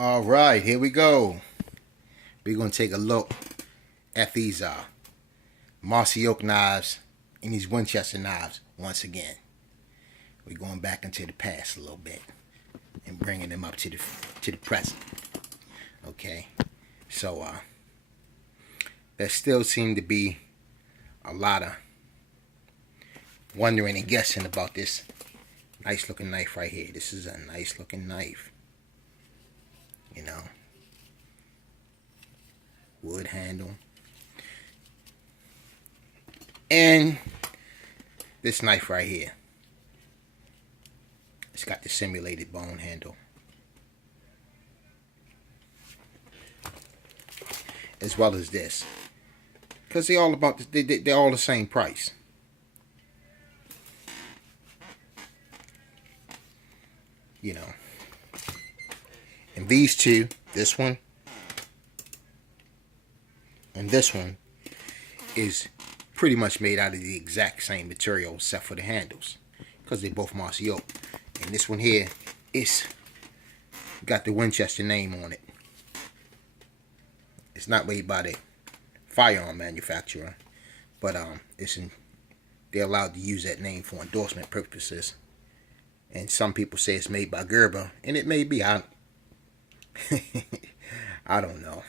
All right, here we go. We're going to take a look at these Mossy Oak knives and these Winchester knives once again. We're going back into the past a little bit and bringing them up to the present. Okay, so there still seem to be a lot of wondering and guessing about this nice looking knife right here. This is a nice looking knife. You know, wood handle. And this knife right here, it's got the simulated bone handle, as well as this, because they're all about they're all the same price. You know, and these two, this one and this one, is pretty much made out of the exact same material except for the handles, because they're both Mossy Oak. And this one here is got the Winchester name on it. It's not made by the firearm manufacturer, but they're allowed to use that name for endorsement purposes. And some people say it's made by Gerber, and it may be. I don't know.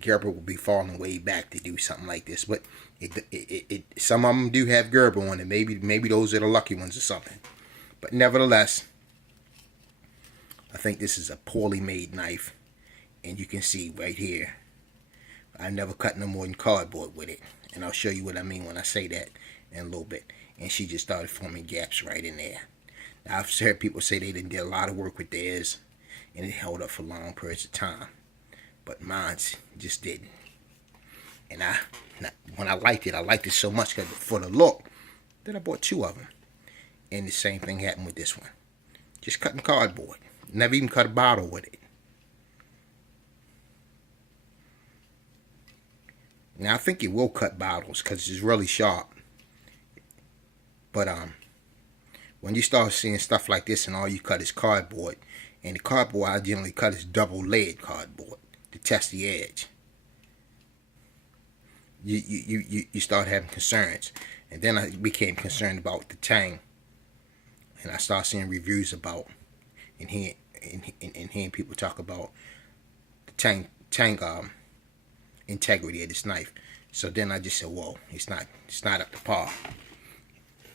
Gerber will be falling way back to do something like this, but some of them do have Gerber on it. Maybe those are the lucky ones or something. But nevertheless, I think this is a poorly made knife, and you can see right here, I never cut no more than cardboard with it, and I'll show you what I mean when I say that in a little bit. And she just started forming gaps right in there. Now, I've heard people say they did a lot of work with theirs, and it held up for long periods of time. But mine just didn't. And when I liked it so much for the look that I bought two of them. And the same thing happened with this one. Just cutting cardboard. Never even cut a bottle with it. Now I think it will cut bottles because it's really sharp. But when you start seeing stuff like this and all you cut is cardboard, and the cardboard I generally cut is double layered cardboard to test the edge, you start having concerns. And then I became concerned about the tang, and I started seeing reviews about and hearing people talk about the tang integrity of this knife. So then I just said, whoa, it's not up to par.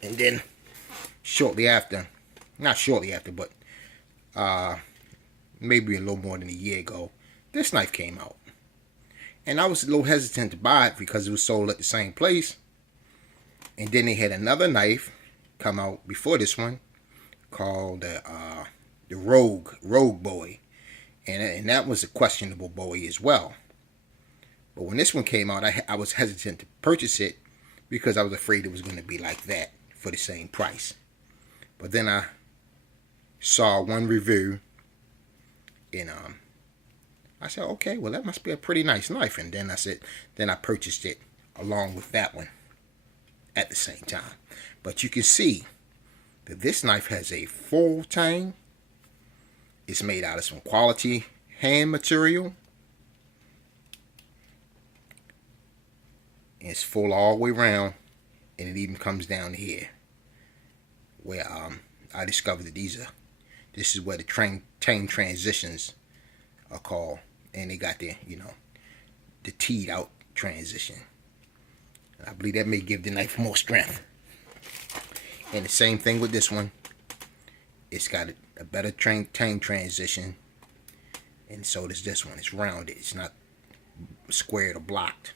And then not shortly after, but maybe a little more than a year ago, this knife came out. And I was a little hesitant to buy it because it was sold at the same place. And then they had another knife come out before this one called the Rogue Bowie. And that was a questionable Bowie as well. But when this one came out, I was hesitant to purchase it because I was afraid it was going to be like that for the same price. But then I saw one review, and I said, okay, well, that must be a pretty nice knife. And then I purchased it along with that one at the same time. But you can see that this knife has a full tang. It's made out of some quality hand material. And it's full all the way around, and it even comes down here where I discovered that this is where the tang transitions are called, and they got the teed out transition. I believe that may give the knife more strength. And the same thing with this one. It's got a better tang transition, and so does this one. It's rounded. It's not squared or blocked.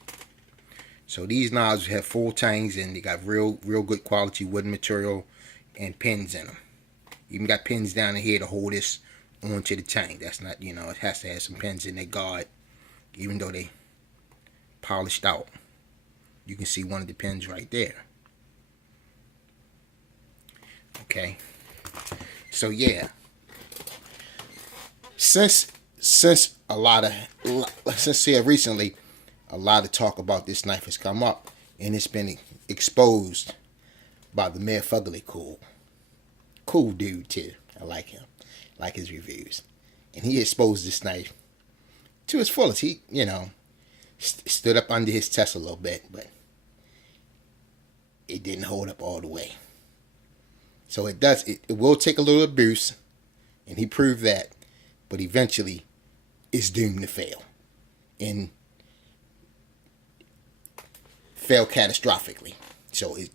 So these knives have full tangs, and they got real good quality wooden material and pins in them. Even got pins down in here to hold this onto the tang. That's not, it has to have some pins in their guard, even though they polished out. You can see one of the pins right there. Okay. So yeah. Since recently, a lot of talk about this knife has come up, and it's been exposed by the Mayor Fugly. Cool dude too. I like him. Like his reviews. And he exposed this knife to its fullest. He, you know, stood up under his test a little bit, but it didn't hold up all the way. So it will take a little abuse, and he proved that, but eventually it's doomed to fail. And fail catastrophically. So it's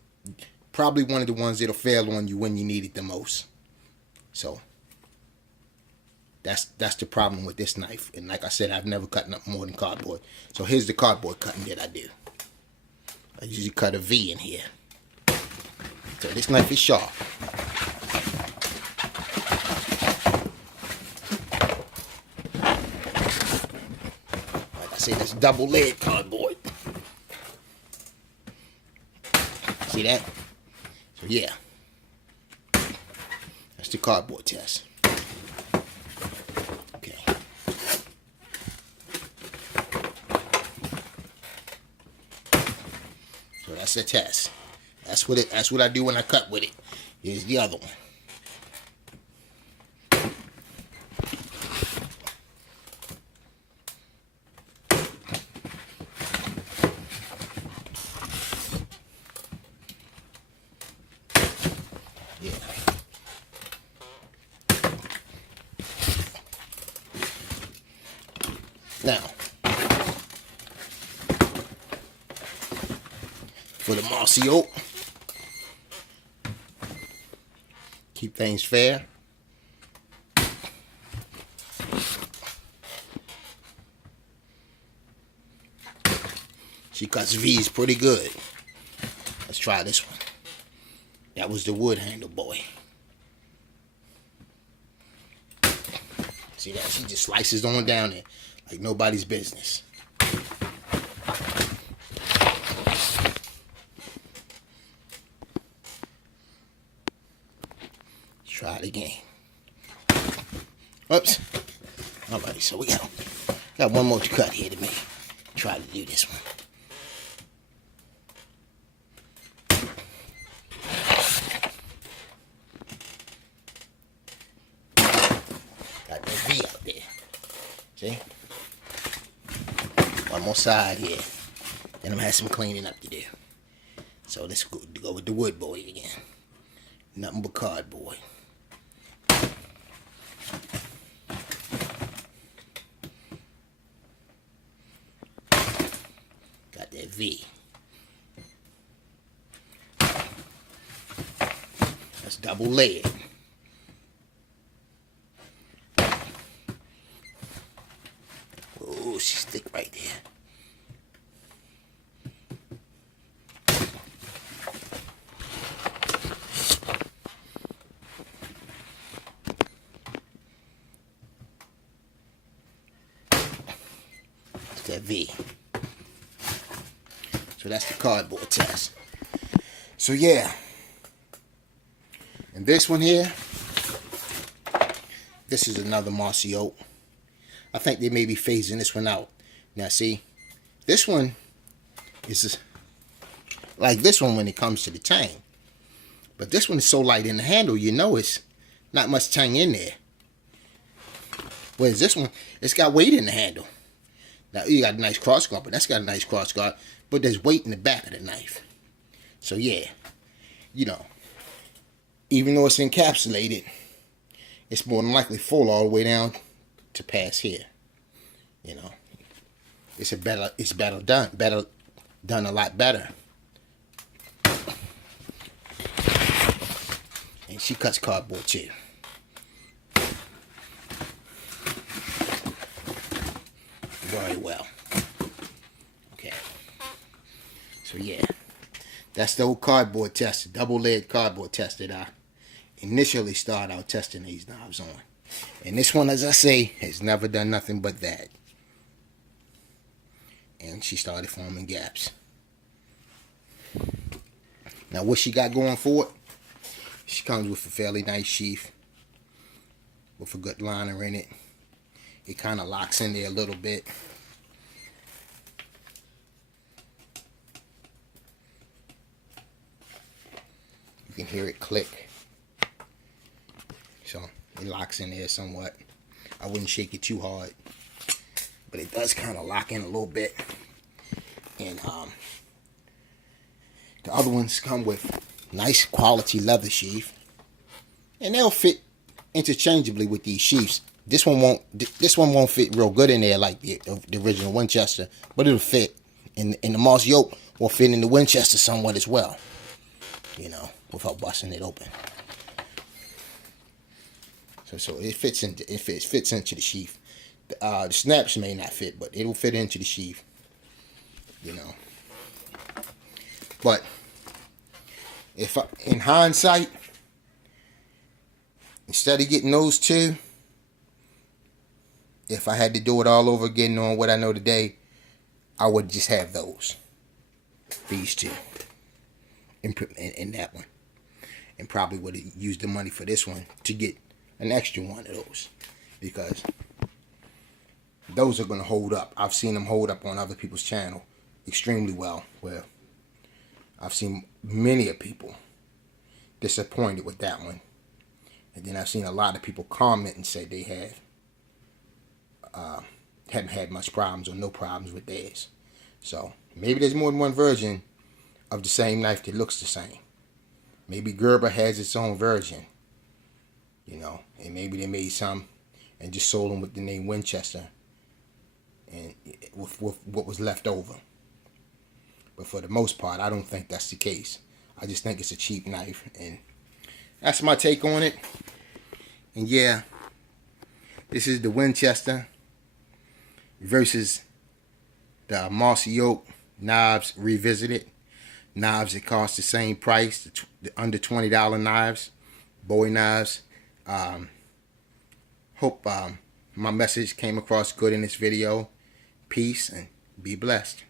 probably one of the ones that'll fail on you when you need it the most. So that's the problem with this knife. And like I said, I've never cut up more than cardboard. So here's the cardboard cutting that I do. I usually cut a V in here. So this knife is sharp. Like I said, that's double lead cardboard. See that? So yeah, that's the cardboard test. Okay. So that's the test. That's what I do when I cut with it. Here's the other one. Yeah. Now, for the Mossy Oak, keep things fair. She cuts V's pretty good. Let's try this one. That was the wood handle boy. See that? She just slices on down there like nobody's business. Let's try it again. Oops. Alright, so we got one more to cut here to make. Try to do this one. Got that V out there. See? One more side here. Then I'm gonna have some cleaning up to do. So let's go with the wood boy again. Nothing but cardboard. Got that V. That's double lead. Oh, she's thick right there. It's that V. So that's the cardboard test. So yeah. And this one here, this is another Mossy Oak. I think they may be phasing this one out. Now see, this one is like this one when it comes to the tang. But this one is so light in the handle, you know it's not much tang in there. Whereas this one, it's got weight in the handle. Now you got a nice cross guard, but that's got a nice cross guard. But there's weight in the back of the knife. So yeah, you know, even though it's encapsulated, it's more than likely full all the way down to pass here. You know, it's better done a lot better. And she cuts cardboard too. Very well. Okay. So yeah, that's the old cardboard test, the double lead cardboard test that I initially started out testing these knives on. And this one, as I say, has never done nothing but that. And she started forming gaps. Now what she got going for it, she comes with a fairly nice sheath with a good liner in it. It kind of locks in there a little bit. You can hear it click. So it locks in there somewhat. I wouldn't shake it too hard, but it does kind of lock in a little bit. And the other ones come with nice quality leather sheath, and they'll fit interchangeably with these sheaths. This one won't fit real good in there like the original Winchester, but it'll fit. And the Mossy Oak will fit in the Winchester somewhat as well, you know, without busting it open. So it fits into the sheath. The snaps may not fit, but it'll fit into the sheath, you know. But if in hindsight, instead of getting those two, if I had to do it all over again, knowing what I know today, I would just have these two, in that one, and probably would have used the money for this one to get an extra one of those, because those are going to hold up. I've seen them hold up on other people's channel extremely well, where I've seen many of people disappointed with that one, and then I've seen a lot of people comment and say they haven't had much problems or no problems with theirs. So maybe there's more than one version of the same knife that looks the same. Maybe Gerber has its own version, you know, and maybe they made some and just sold them with the name Winchester and with what was left over. But for the most part, I don't think that's the case. I just think it's a cheap knife, and that's my take on it. And yeah, this is the Winchester versus the Mossy Oak knives revisited. Knives that cost the same price, the under $20 knives, Bowie knives. Hope my message came across good in this video. Peace and be blessed.